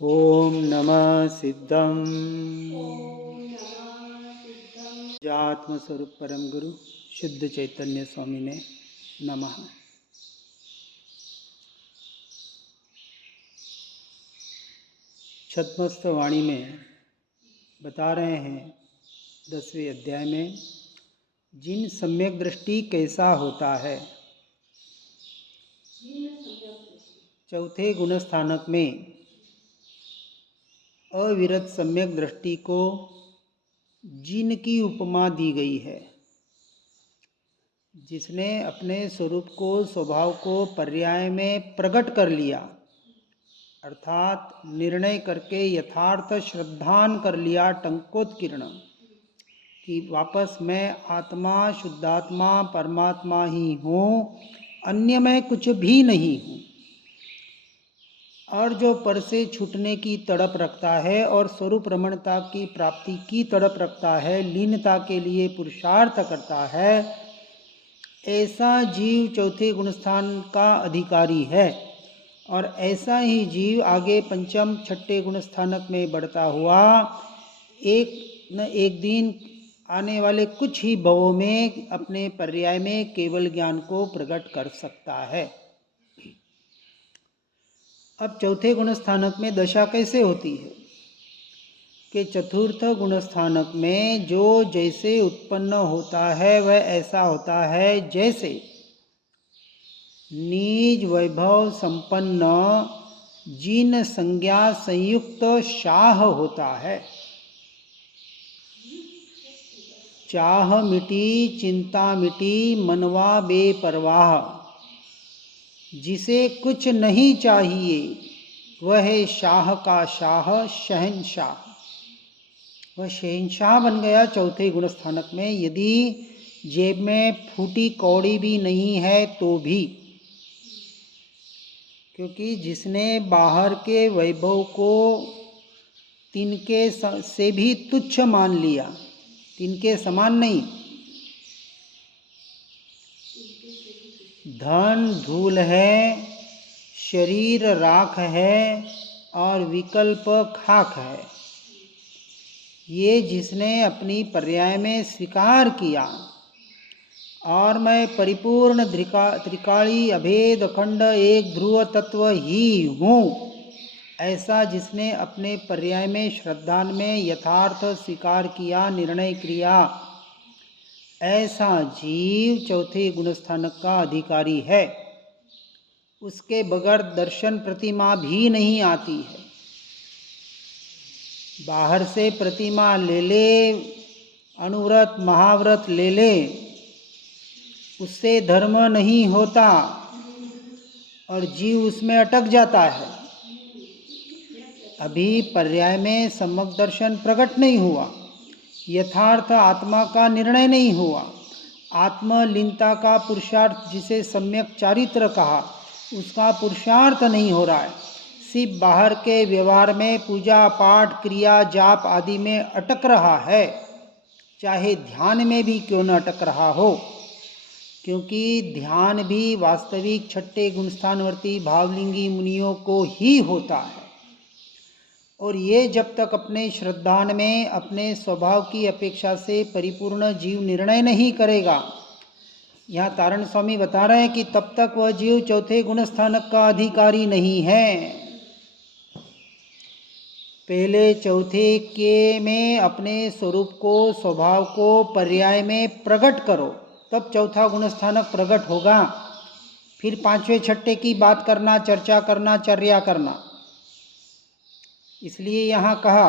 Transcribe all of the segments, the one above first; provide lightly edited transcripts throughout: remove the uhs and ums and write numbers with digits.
ओम नमः सिद्धम आत्म स्वरूप परम गुरु शुद्ध चैतन्य स्वामी ने नमः। छद्मस्थ वाणी में बता रहे हैं 10वें अध्याय में जिन सम्यक दृष्टि कैसा होता है। चौथे गुणस्थानक में अविरत सम्यक दृष्टि को जिन की उपमा दी गई है, जिसने अपने स्वरूप को स्वभाव को पर्याय में प्रकट कर लिया, अर्थात निर्णय करके यथार्थ श्रद्धान कर लिया टंकोत्कीर्ण कि वापस मैं आत्मा शुद्धात्मा परमात्मा ही हूँ, अन्य मैं कुछ भी नहीं हूँ। और जो पर से छूटने की तड़प रखता है और स्वरूप रमणता की प्राप्ति की तड़प रखता है, लीनता के लिए पुरुषार्थ करता है, ऐसा जीव चौथे गुणस्थान का अधिकारी है। और ऐसा ही जीव आगे पंचम छठे गुणस्थानक में बढ़ता हुआ एक न एक दिन आने वाले कुछ ही भवों में अपने पर्याय में केवल ज्ञान को प्रकट कर सकता है। अब चौथे गुणस्थानक में दशा कैसे होती है कि चतुर्थ गुणस्थानक में जो जैसे उत्पन्न होता है वह ऐसा होता है जैसे निज वैभव संपन्न जिन संज्ञा संयुक्त शाह होता है। चाह मिटी चिंता मिटी मनवा बेपरवाह, जिसे कुछ नहीं चाहिए वह है शाह का शाह शहंशाह। वह शहंशाह बन गया चौथे गुणस्थानक में। यदि जेब में फूटी कौड़ी भी नहीं है तो भी, क्योंकि जिसने बाहर के वैभव को तिनके से भी तुच्छ मान लिया, तिनके समान नहीं, धन धूल है, शरीर राख है और विकल्प खाक है, ये जिसने अपनी पर्याय में स्वीकार किया और मैं परिपूर्ण त्रिकाली अभेद अखंड एक ध्रुव तत्व ही हूँ, ऐसा जिसने अपने पर्याय में श्रद्धान में यथार्थ स्वीकार किया, निर्णय किया, ऐसा जीव चौथे गुणस्थानक का अधिकारी है। उसके बगैर दर्शन प्रतिमा भी नहीं आती है। बाहर से प्रतिमा ले ले, अनुव्रत महाव्रत ले ले, उससे धर्म नहीं होता और जीव उसमें अटक जाता है। अभी पर्याय में सम्यक दर्शन प्रकट नहीं हुआ, यथार्थ आत्मा का निर्णय नहीं हुआ, आत्मलीनता का पुरुषार्थ जिसे सम्यक चारित्र कहा उसका पुरुषार्थ नहीं हो रहा है। सिर्फ बाहर के व्यवहार में पूजा पाठ क्रिया जाप आदि में अटक रहा है, चाहे ध्यान में भी क्यों न अटक रहा हो, क्योंकि ध्यान भी वास्तविक छठे गुणस्थानवर्ती भावलिंगी मुनियों को ही होता है। और ये जब तक अपने श्रद्धान में अपने स्वभाव की अपेक्षा से परिपूर्ण जीव निर्णय नहीं करेगा, यहाँ तारण स्वामी बता रहे हैं कि तब तक वह जीव चौथे गुणस्थानक का अधिकारी नहीं है। पहले चौथे के में अपने स्वरूप को स्वभाव को पर्याय में प्रकट करो, तब चौथा गुणस्थानक प्रकट होगा। फिर पांचवें छठे की बात करना, चर्चा करना, चर्या करना। इसलिए यहाँ कहा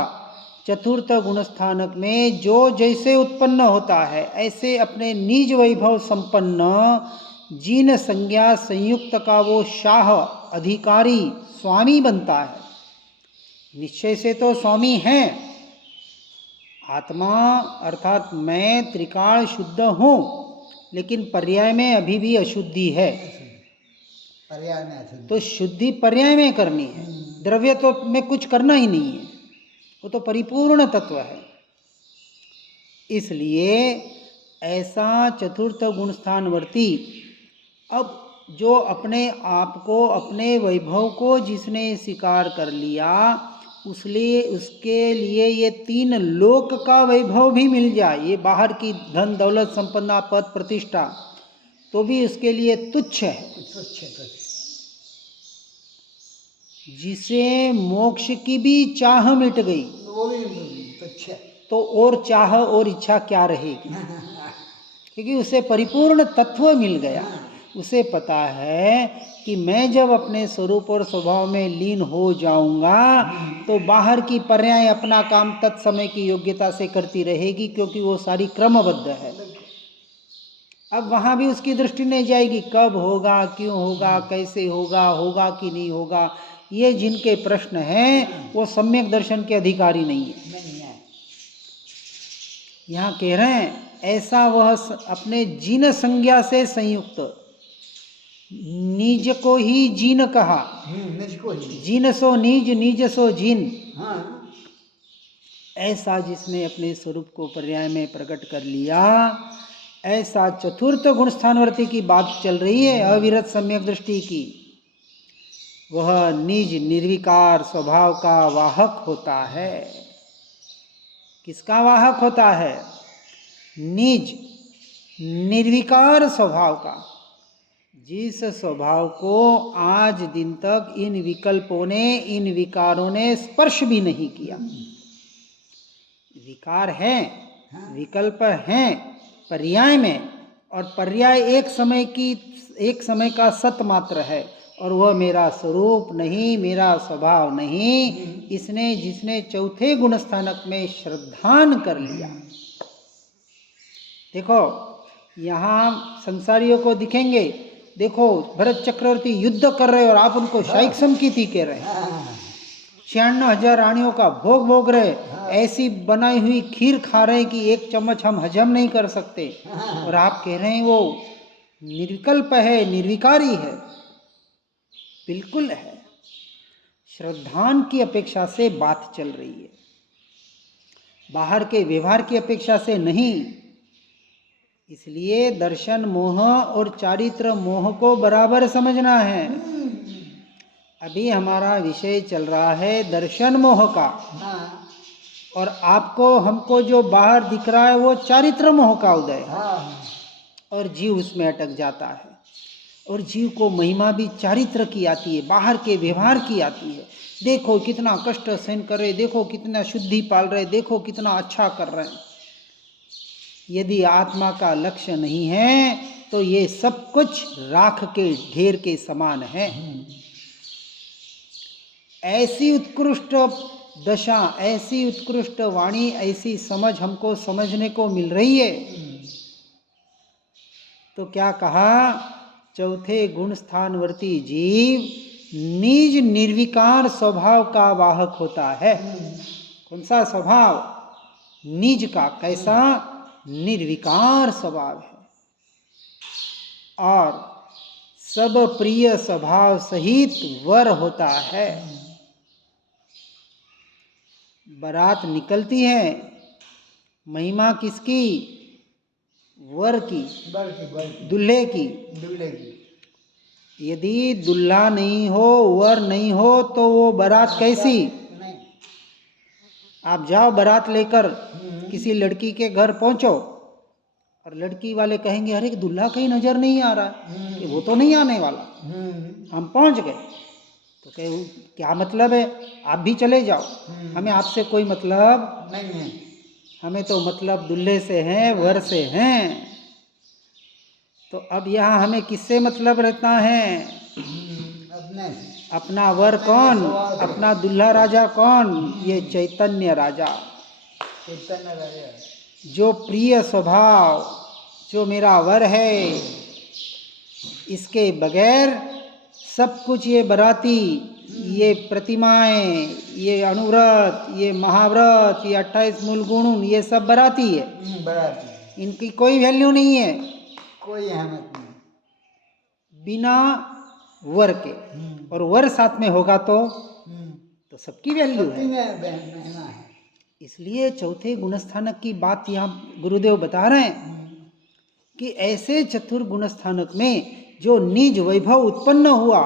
चतुर्थ गुणस्थानक में जो जैसे उत्पन्न होता है ऐसे अपने निज वैभव संपन्न जिन संज्ञा संयुक्त का वो शाह अधिकारी स्वामी बनता है। निश्चय से तो स्वामी हैं, आत्मा अर्थात मैं त्रिकाल शुद्ध हूँ, लेकिन पर्याय में अभी भी अशुद्धि है। पर्याय में अशुद्धि तो शुद्धि पर्याय में करनी है, द्रव्य तो में कुछ करना ही नहीं है, वो तो परिपूर्ण तत्व है। इसलिए ऐसा चतुर्थ गुणस्थानवर्ती अब जो अपने आप को अपने वैभव को जिसने स्वीकार कर लिया उसके लिए ये 3 लोक का वैभव भी मिल जाए, ये बाहर की धन दौलत संपन्ना पद प्रतिष्ठा, तो भी उसके लिए तुच्छ है। जिसे मोक्ष की भी चाह मिट गई, वो भी तुच्छ है। तो और चाह और इच्छा क्या रहेगी? क्योंकि उसे परिपूर्ण तत्व मिल गया। उसे पता है कि मैं जब अपने स्वरूप और स्वभाव में लीन हो जाऊंगा तो बाहर की पर्याय अपना काम तत्समय की योग्यता से करती रहेगी, क्योंकि वो सारी क्रमबद्ध है। अब वहाँ भी उसकी दृष्टि नहीं जाएगी कब होगा, क्यों होगा, कैसे होगा, होगा कि नहीं होगा। ये जिनके प्रश्न हैं वो सम्यक दर्शन के अधिकारी नहीं है। यहाँ कह रहे हैं ऐसा वह अपने जीन संज्ञा से संयुक्त, निज को ही जीन कहा, निज को ही, जीन सो निज, निज सो जीन। हाँ। ऐसा जिसने अपने स्वरूप को पर्याय में प्रकट कर लिया, ऐसा चतुर्थ गुण स्थानवर्ती की बात चल रही है, अविरत सम्यक दृष्टि की। वह निज निर्विकार स्वभाव का वाहक होता है। किसका वाहक होता है? निज निर्विकार स्वभाव का, जिस स्वभाव को आज दिन तक इन विकल्पों ने, इन विकारों ने स्पर्श भी नहीं किया। विकार हैं, विकल्प हैं पर्याय में, और पर्याय एक समय का सत मात्र है, और वह मेरा स्वरूप नहीं, मेरा स्वभाव नहीं। इसने जिसने चौथे गुण स्थानक में श्रद्धान कर लिया। देखो यहाँ संसारियों को दिखेंगे, देखो भरत चक्रवर्ती युद्ध कर रहे और आप उनको शायिक समकीति कह रहे हैं, 96,000 रानियों का भोग भोग रहे, ऐसी बनाई हुई खीर खा रहे कि एक चम्मच हम हजम नहीं कर सकते, और आप कह रहे हैं वो निर्विकल्प है, निर्विकारी है। बिल्कुल है। श्रद्धान की अपेक्षा से बात चल रही है, बाहर के व्यवहार की अपेक्षा से नहीं। इसलिए दर्शन मोह और चारित्र मोह को बराबर समझना है। अभी हमारा विषय चल रहा है दर्शन मोह का, और आपको हमको जो बाहर दिख रहा है वो चारित्र मोह का उदय है, और जीव उसमें अटक जाता है। और जीव को महिमा भी चारित्र की आती है, बाहर के व्यवहार की आती है। देखो कितना कष्ट सहन कर रहे, देखो कितना शुद्धि पाल रहे, देखो कितना अच्छा कर रहे हैं। यदि आत्मा का लक्ष्य नहीं है तो ये सब कुछ राख के ढेर के समान है। ऐसी उत्कृष्ट दशा, ऐसी उत्कृष्ट वाणी, ऐसी समझ हमको समझने को मिल रही है। तो क्या कहा? चौथे गुण स्थानवर्ती जीव निज निर्विकार स्वभाव का वाहक होता है। कौन सा स्वभाव? निज का। कैसा? निर्विकार स्वभाव है, और सब प्रिय स्वभाव सहित वर होता है। बारात निकलती है, महिमा किसकी? वर की, दूल्हे की। यदि दूल्हा नहीं हो, वर नहीं हो, तो वो बारात कैसी? आप जाओ बारात लेकर किसी लड़की के घर पहुंचो, और लड़की वाले कहेंगे अरे दूल्हा कहीं नजर नहीं आ रहा, कि वो तो नहीं आने वाला, हम पहुंच गए। तो कहे क्या मतलब है, आप भी चले जाओ, हमें आपसे कोई मतलब नहीं है, हमें तो मतलब दूल्हे से हैं, वर से हैं। तो अब यहाँ हमें किससे मतलब रहता है? अपना वर कौन? अपना दूल्हा राजा कौन? ये चैतन्य राजा। जो प्रिय स्वभाव, जो मेरा वर है, इसके बगैर सब कुछ ये बराती, ये प्रतिमाएं, ये अनुव्रत, ये महाव्रत, ये 28 मूल गुण, ये सब बराती है। बराती, इनकी कोई वैल्यू नहीं है, कोई अहमियत नहीं बिना वर के। और वर साथ में होगा तो सबकी वैल्यू है। इसलिए चौथे गुणस्थानक की बात यहाँ गुरुदेव बता रहे हैं कि ऐसे चतुर गुणस्थानक में जो निज वैभव उत्पन्न हुआ,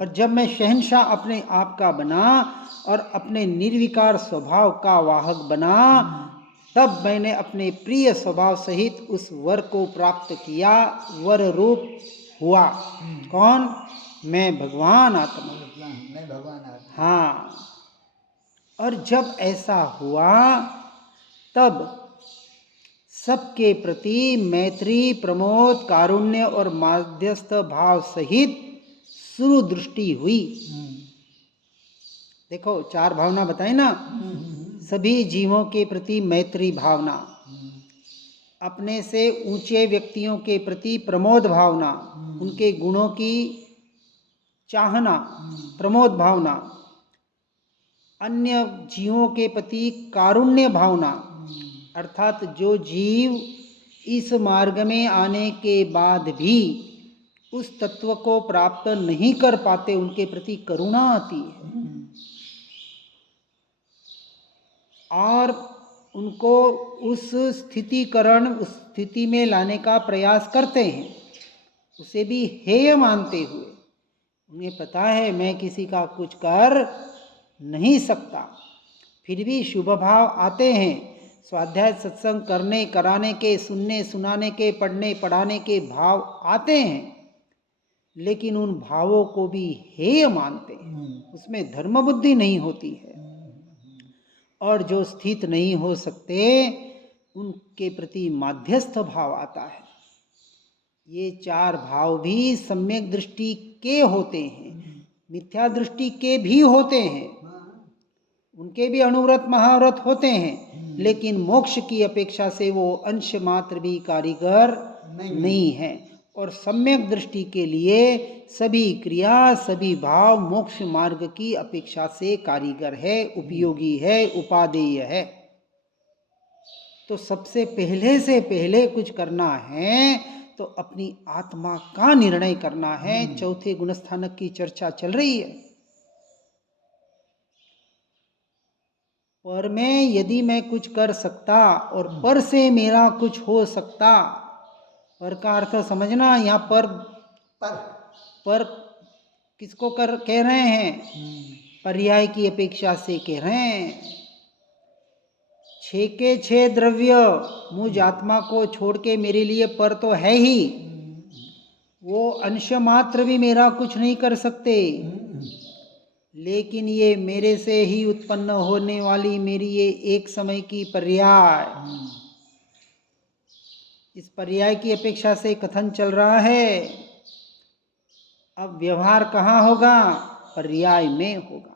और जब मैं शहंशाह अपने आप का बना और अपने निर्विकार स्वभाव का वाहक बना, तब मैंने अपने प्रिय स्वभाव सहित उस वर को प्राप्त किया, वर रूप हुआ। कौन? मैं भगवान आत्मा। मैं भगवान आत्मा। हाँ, और जब ऐसा हुआ तब सबके प्रति मैत्री, प्रमोद, कारुण्य और माध्यस्थ भाव सहित सुदृष्टि हुई। देखो, 4 भावना बताई ना। सभी जीवों के प्रति मैत्री भावना, अपने से ऊंचे व्यक्तियों के प्रति प्रमोद भावना, उनके गुणों की चाहना, प्रमोद भावना, अन्य जीवों के प्रति कारुण्य भावना, अर्थात जो जीव इस मार्ग में आने के बाद भी उस तत्व को प्राप्त नहीं कर पाते, उनके प्रति करुणा आती है और उनको उस उस स्थिति में लाने का प्रयास करते हैं, उसे भी हेय मानते हुए। उन्हें पता है मैं किसी का कुछ कर नहीं सकता, फिर भी शुभ भाव आते हैं। स्वाध्याय सत्संग करने कराने के, सुनने सुनाने के, पढ़ने पढ़ाने के भाव आते हैं, लेकिन उन भावों को भी हेय मानते हैं, उसमें धर्म बुद्धि नहीं होती है। और जो स्थित नहीं हो सकते उनके प्रति माध्यस्थ भाव आता है। ये 4 भाव भी सम्यक दृष्टि के होते हैं, मिथ्या दृष्टि के भी होते हैं, उनके भी अनुव्रत महाव्रत होते हैं, लेकिन मोक्ष की अपेक्षा से वो अंश मात्र भी कारीगर नहीं है। और सम्यक दृष्टि के लिए सभी क्रिया, सभी भाव मोक्ष मार्ग की अपेक्षा से कारीगर है, उपयोगी है, उपादेय है। तो सबसे पहले से पहले कुछ करना है तो अपनी आत्मा का निर्णय करना है। चौथे गुणस्थानक की चर्चा चल रही है। पर में यदि मैं कुछ कर सकता और पर से मेरा कुछ हो सकता, पर का अर्थ समझना। यहाँ पर किसको कह रहे हैं? पर्याय की अपेक्षा से कह रहे हैं। 6 के 6 द्रव्य मुझ आत्मा को छोड़ के मेरे लिए पर तो है ही, वो अंश मात्र भी मेरा कुछ नहीं कर सकते, लेकिन ये मेरे से ही उत्पन्न होने वाली मेरी ये एक समय की पर्याय, इस पर्याय की अपेक्षा से कथन चल रहा है। अब व्यवहार कहाँ होगा? पर्याय में होगा।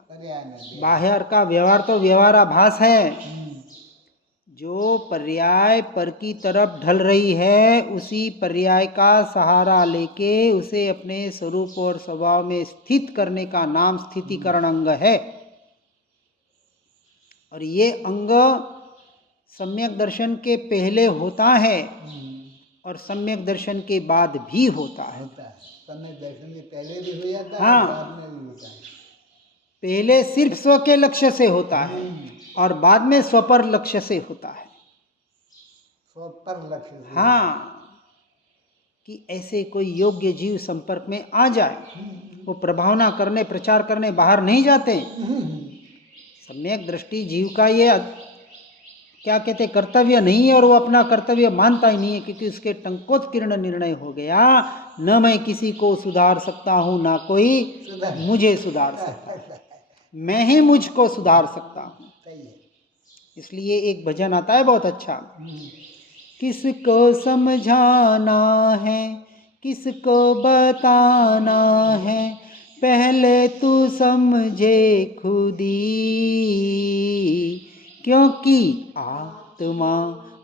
बाहर का व्यवहार तो व्यवहाराभास है। जो पर्याय पर की तरफ ढल रही है, उसी पर्याय का सहारा लेके उसे अपने स्वरूप और स्वभाव में स्थित करने का नाम स्थितिकरण अंग है। और ये अंग सम्यक दर्शन के पहले होता है और सम्यक दर्शन के बाद भी होता है। सम्यक दर्शन के पहले भी हो जाता है, हाँ, बाद में भी होता है। पहले सिर्फ स्व के लक्ष्य से होता है और बाद में स्वपर लक्ष्य से होता है। स्वपर लक्ष्य से। हाँ, कि ऐसे कोई योग्य जीव संपर्क में आ जाए, वो प्रभावना करने, प्रचार करने बाहर नहीं जाते। सम्यक दृष्टि जीव का ये क्या कहते कर्तव्य नहीं है, और वो अपना कर्तव्य मानता ही नहीं है, क्योंकि उसके टंकोत्कीर्ण निर्णय हो गया, न मैं किसी को सुधार सकता हूँ, ना कोई मुझे सुधार सकता है, मैं ही मुझको सुधार सकता हूँ। इसलिए एक भजन आता है बहुत अच्छा, किसको समझाना है, किसको बताना है, पहले तू समझे खुदी, क्योंकि आत्मा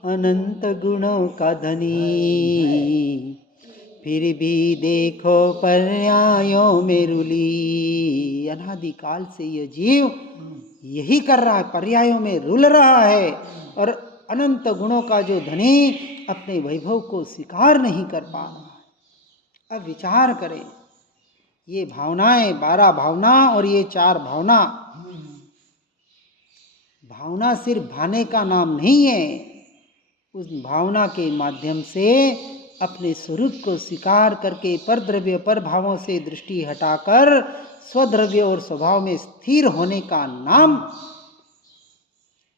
अनंत गुणों का धनी, फिर भी देखो पर्यायों में रुली। अनादिकाल से यह जीव यही कर रहा है, पर्यायों में रुल रहा है और अनंत गुणों का जो धनी अपने वैभव को स्वीकार नहीं कर पा रहा है। अब विचार करें, ये भावनाएं 12 भावना और ये 4 भावना, भावना सिर्फ भाने का नाम नहीं है। उस भावना के माध्यम से अपने स्वरूप को स्वीकार करके परद्रव्य पर भावों से दृष्टि हटाकर स्वद्रव्य और स्वभाव में स्थिर होने का नाम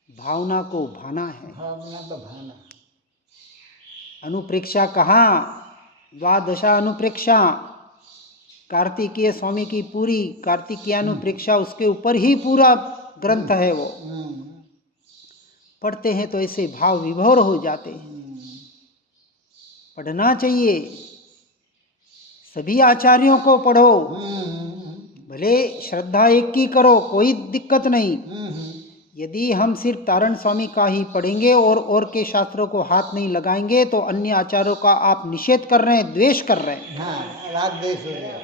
भावना को भाना है। भावना तो भाना। अनुप्रेक्षा कहाँ? द्वादशा अनुप्रेक्षा, कार्तिकेय स्वामी की पूरी कार्तिकेयानुप्रेक्षा, उसके ऊपर ही पूरा ग्रंथ है वो। पढ़ते हैं तो ऐसे भाव विभोर हो जाते हैं। पढ़ना चाहिए, सभी आचार्यों को पढ़ो, भले श्रद्धा एक की करो, कोई दिक्कत नहीं। यदि हम सिर्फ तारण स्वामी का ही पढ़ेंगे और के शास्त्रों को हाथ नहीं लगाएंगे तो अन्य आचार्यों का आप निषेध कर रहे हैं, द्वेष कर रहे हैं। हाँ, राग द्वेष हो गया।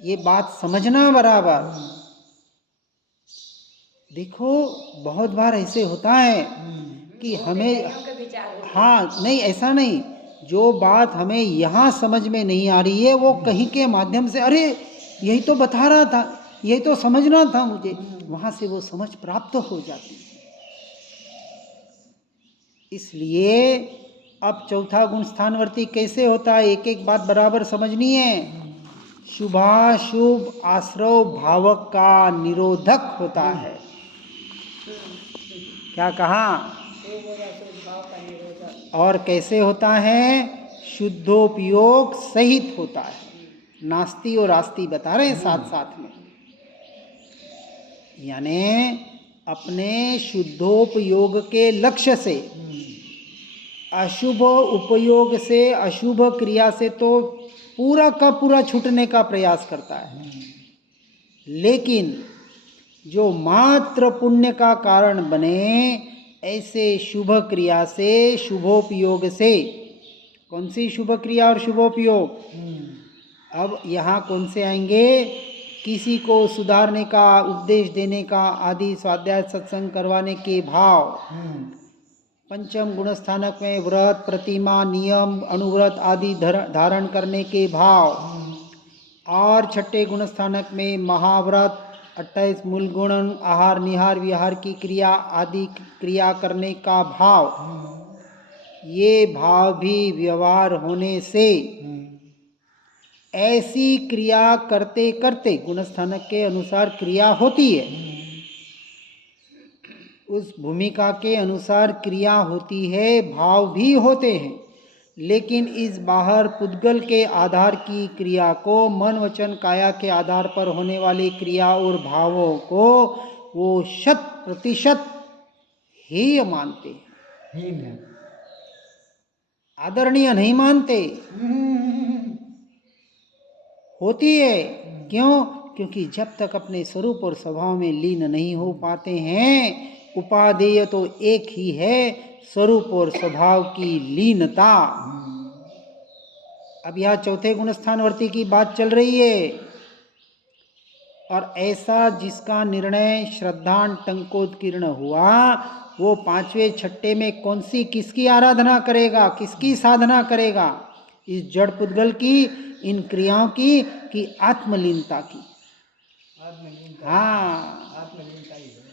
ये बात समझना बराबर। देखो बहुत बार ऐसे होता है कि हमें, हाँ नहीं ऐसा नहीं, जो बात हमें यहाँ समझ में नहीं आ रही है वो कहीं के माध्यम से, अरे यही तो बता रहा था, यही तो समझना था मुझे, वहाँ से वो समझ प्राप्त हो जाती है। इसलिए अब चौथा गुण स्थानवर्ती कैसे होता है, एक एक बात बराबर समझनी है। शुभाशुभ आश्रव भावक का निरोधक होता है। क्या कहा? और कैसे होता है? शुद्धोपयोग सहित होता है। नास्ति और आस्ति बता रहे हैं साथ साथ में, यानी अपने शुद्धोपयोग के लक्ष्य से, अशुभ उपयोग से, अशुभ क्रिया से तो पूरा का पूरा छूटने का प्रयास करता है। लेकिन जो मात्र पुण्य का कारण बने, ऐसे शुभ क्रिया से, शुभोपयोग से, कौन सी शुभ क्रिया और शुभोपयोग? अब यहाँ कौन से आएंगे? किसी को सुधारने का, उपदेश देने का, आदि स्वाध्याय सत्संग करवाने के भाव। पंचम गुण स्थानक में व्रत, प्रतिमा, नियम, अनुव्रत आदि धारण करने के भाव। और छठे गुण स्थानक में महाव्रत, 28 मूल गुण, आहार निहार विहार की क्रिया आदि क्रिया करने का भाव। ये भाव भी व्यवहार होने से ऐसी क्रिया करते करते, गुणस्थानक के अनुसार क्रिया होती है, उस भूमिका के अनुसार क्रिया होती है, भाव भी होते हैं। लेकिन इस बाहर पुद्गल के आधार की क्रिया को मन वचन काया के आधार पर होने वाली क्रिया और भावों को वो 100% हेय मानते हैं, आदरणीय नहीं मानते। होती है क्यों? क्योंकि जब तक अपने स्वरूप और स्वभाव में लीन नहीं हो पाते हैं, उपादेय तो एक ही है, स्वरूप और स्वभाव की लीनता। अब यह चौथे गुण स्थानवर्ती की बात चल रही है। और ऐसा जिसका निर्णय श्रद्धान टंकोत्कीर्ण हुआ, वो पांचवें छठे में कौन सी, किसकी आराधना करेगा, किसकी साधना करेगा? इस जड़ पुद्गल की, इन क्रियाओं की, कि आत्मलीनता की। हाँ,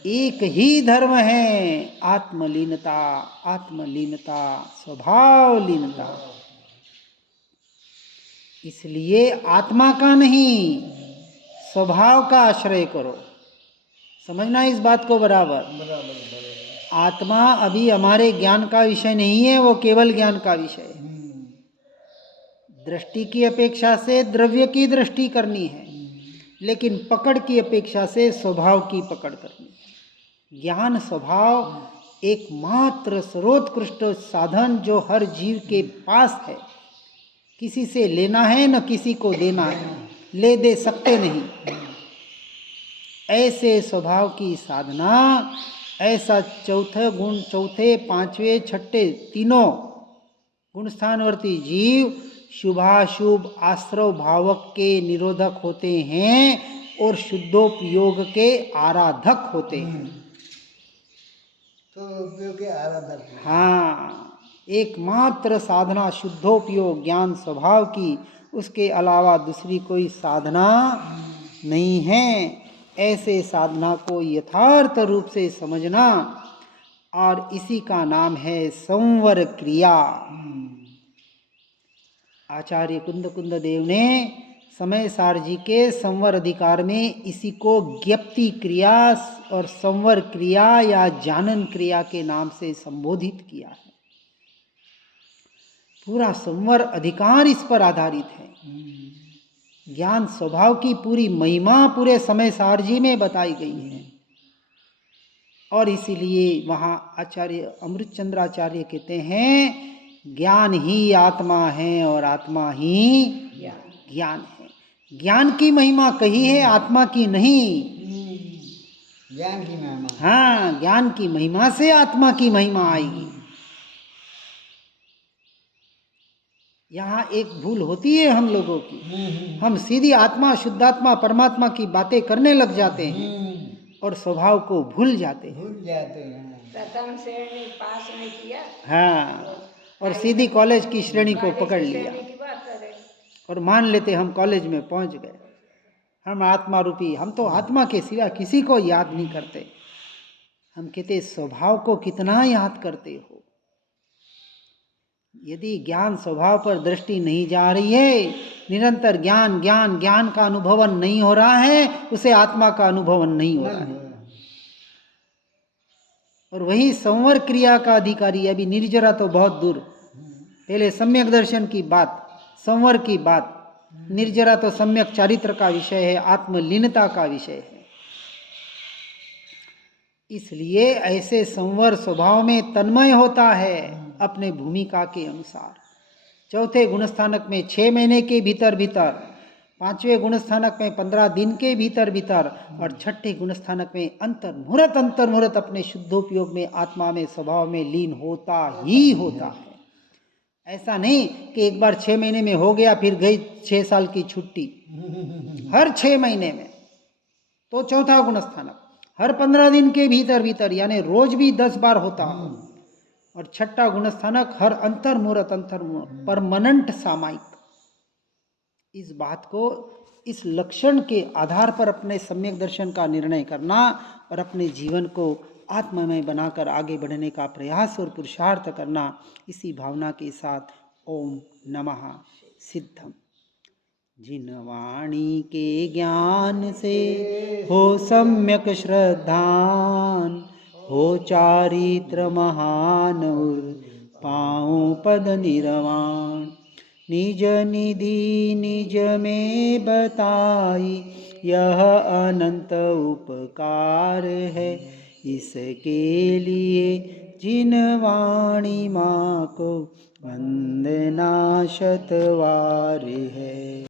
एक ही धर्म है, आत्मलीनता, आत्मलीनता, स्वभाव लीनता। इसलिए आत्मा का नहीं, स्वभाव का आश्रय करो। समझना इस बात को बराबर। आत्मा अभी हमारे ज्ञान का विषय नहीं है, वो केवल ज्ञान का विषय है। दृष्टि की अपेक्षा से द्रव्य की दृष्टि करनी है, लेकिन पकड़ की अपेक्षा से स्वभाव की पकड़ करनी है। ज्ञान स्वभाव एकमात्र सर्वोत्कृष्ट साधन जो हर जीव के पास है। किसी से लेना है न किसी को देना है, ले दे सकते नहीं। ऐसे स्वभाव की साधना, ऐसा चौथे गुण, चौथे पांचवें छठे तीनों गुण स्थानवर्ती जीव शुभाशुभ आश्रव भावक के निरोधक होते हैं और शुद्धोपयोग के आराधक होते हैं। तो उपयोग के आराधक। हाँ, एकमात्र साधना शुद्धोपयोग ज्ञान स्वभाव की, उसके अलावा दूसरी कोई साधना नहीं है। ऐसे साधना को यथार्थ रूप से समझना, और इसी का नाम है संवर क्रिया। आचार्य कुंद कुंद देव ने समय सार जी के संवर अधिकार में इसी को ज्ञप्ति क्रिया और संवर क्रिया या जानन क्रिया के नाम से संबोधित किया है। पूरा संवर अधिकार इस पर आधारित है। ज्ञान स्वभाव की पूरी महिमा पूरे समय सार जी में बताई गई है। और इसीलिए वहाँ आचार्य अमृतचंद्र आचार्य कहते हैं ज्ञान ही आत्मा है और आत्मा ही ज्ञान है। ज्ञान की महिमा कही है, आत्मा की नहीं। ज्ञान की महिमा। हाँ, ज्ञान की महिमा से आत्मा की महिमा आएगी। यहाँ एक भूल होती है हम लोगों की, हम सीधी आत्मा, शुद्धात्मा, परमात्मा की बातें करने लग जाते हैं और स्वभाव को भूल जाते हैं। प्रथम श्रेणी पास नहीं किया, हाँ, और सीधी कॉलेज की श्रेणी को पकड़ लिया और मान लेते हम कॉलेज में पहुंच गए। हम आत्मा रूपी, हम तो आत्मा के सिवा किसी को याद नहीं करते। हम कहते स्वभाव को कितना याद करते हो। यदि ज्ञान स्वभाव पर दृष्टि नहीं जा रही है, निरंतर ज्ञान ज्ञान ज्ञान का अनुभवन नहीं हो रहा है, उसे आत्मा का अनुभवन नहीं हो रहा है। और वही संवर क्रिया का अधिकारी, अभी निर्जरा तो बहुत दूर, पहले सम्यक दर्शन की बात, संवर की बात, निर्जरा तो सम्यक चारित्र का विषय है, आत्मलीनता का विषय है। इसलिए ऐसे संवर स्वभाव में तन्मय होता है अपने भूमिका के अनुसार। चौथे गुणस्थानक में 6 महीने के भीतर भीतर, 5वें गुणस्थानक में 15 दिन के भीतर भीतर और 6ठे गुणस्थानक में अंतर्मुहूर्त अपने शुद्धोपयोग में, आत्मा में, स्वभाव में लीन होता ही होता है। ऐसा नहीं कि एक बार 6 महीने में हो गया फिर गई 6 साल की छुट्टी। हर 6 महीने में तो चौथा गुणस्थानक, हर 15 दिन के भीतर भीतर, यानी रोज भी 10 बार होता हो। और 6ठा गुणस्थानक हर अंतर्मुहूर्त परमानेंट सामायिक। इस बात को, इस लक्षण के आधार पर अपने सम्यक दर्शन का निर्णय करना और अपने जीवन को आत्ममय बनाकर आगे बढ़ने का प्रयास और पुरुषार्थ करना, इसी भावना के साथ ओम नमः सिद्धम। जिन वाणी के ज्ञान से हो सम्यक श्रद्धान, हो चारित्र महान और पाऊं पद निर्वाण। निज निधि निज में बताई यह अनंत उपकार है, इसके लिए जिन वाणी माँ को वंदना शतवार है।